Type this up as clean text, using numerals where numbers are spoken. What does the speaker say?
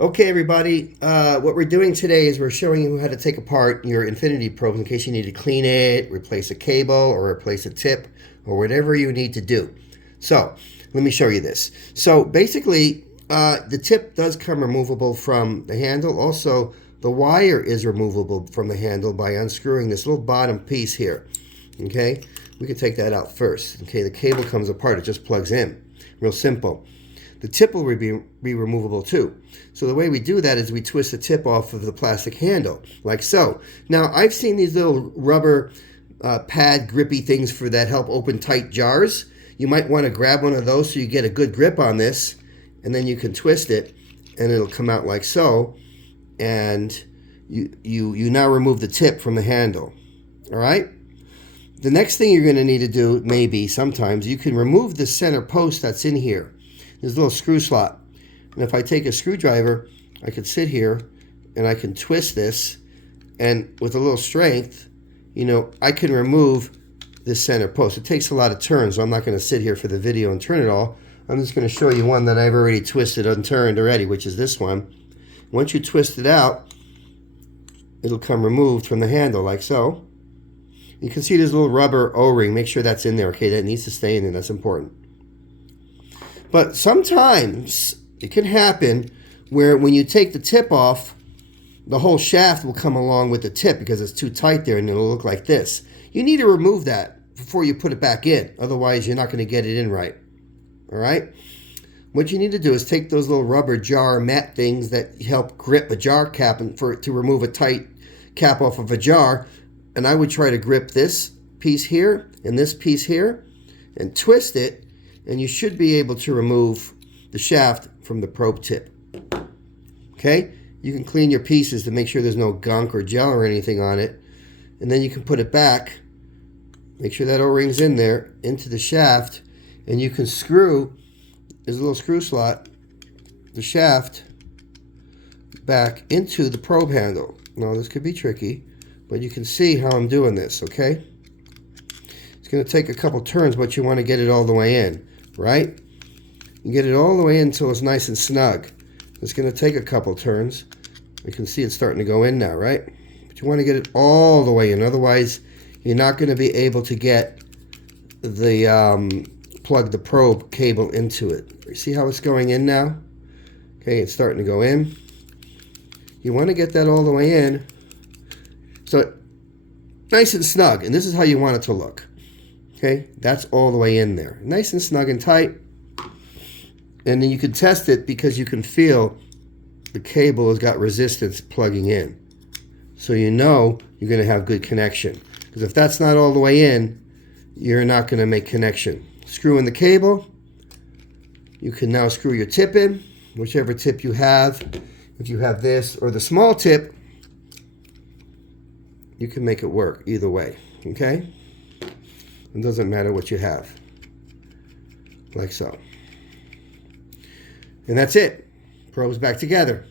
Okay, everybody, what we're doing today is we're showing you how to take apart your infinity probes in case you need to clean it, replace a cable, or replace a tip, or whatever you need to do. So, let me show you this. So, basically, the tip does come removable from the handle. Also, the wire is removable from the handle by unscrewing this little bottom piece here. Okay, we can take that out first. Okay, the cable comes apart, it just plugs in. Real simple. The tip will be removable too. So the way we do that is we twist the tip off of the plastic handle, like so. Now, I've seen these little rubber pad grippy things for that help open tight jars. You might want to grab one of those so you get a good grip on this, and then you can twist it, and it'll come out like so. And you now remove the tip from the handle. All right? The next thing you're going to need to do, maybe, sometimes, you can remove the center post that's in here. There's a little screw slot. And if I take a screwdriver, I can sit here and I can twist this, and with a little strength, I can remove this center post. It takes a lot of turns, so I'm not going to sit here for the video and turn it all. I'm just going to show you one that I've already twisted and turned already, which is this one. Once you twist it out, it'll come removed from the handle like so. You can see there's a little rubber O-ring. Make sure that's in there, okay? That needs to stay in there. That's important. But sometimes it can happen where when you take the tip off, the whole shaft will come along with the tip because it's too tight there, and it'll look like this. You need to remove that before you put it back in. Otherwise, you're not going to get it in right. All right? What you need to do is take those little rubber jar mat things that help grip a jar cap and to remove a tight cap off of a jar. And I would try to grip this piece here and this piece here and twist it, and you should be able to remove the shaft from the probe tip. Okay? You can clean your pieces to make sure there's no gunk or gel or anything on it. And then you can put it back. Make sure that O-ring's in there, into the shaft. And you can screw, there's a little screw slot, the shaft back into the probe handle. Now, this could be tricky, but you can see how I'm doing this, okay? It's going to take a couple turns, but you want to get it all the way in, right? You get it all the way in until it's nice and snug. It's going to take a couple turns. You can see it's starting to go in now, right? But you want to get it all the way in. Otherwise, you're not going to be able to get the plug the probe cable into it. You see how it's going in now? Okay, it's starting to go in. You want to get that all the way in. So, nice and snug. And this is how you want it to look. Okay, that's all the way in there. Nice and snug and tight. And then you can test it because you can feel the cable has got resistance plugging in. So you know you're going to have good connection. Because if that's not all the way in, you're not going to make connection. Screw in the cable. You can now screw your tip in, whichever tip you have. If you have this or the small tip, you can make it work either way. Okay? It doesn't matter what you have. Like so. And that's it. Probe's back together.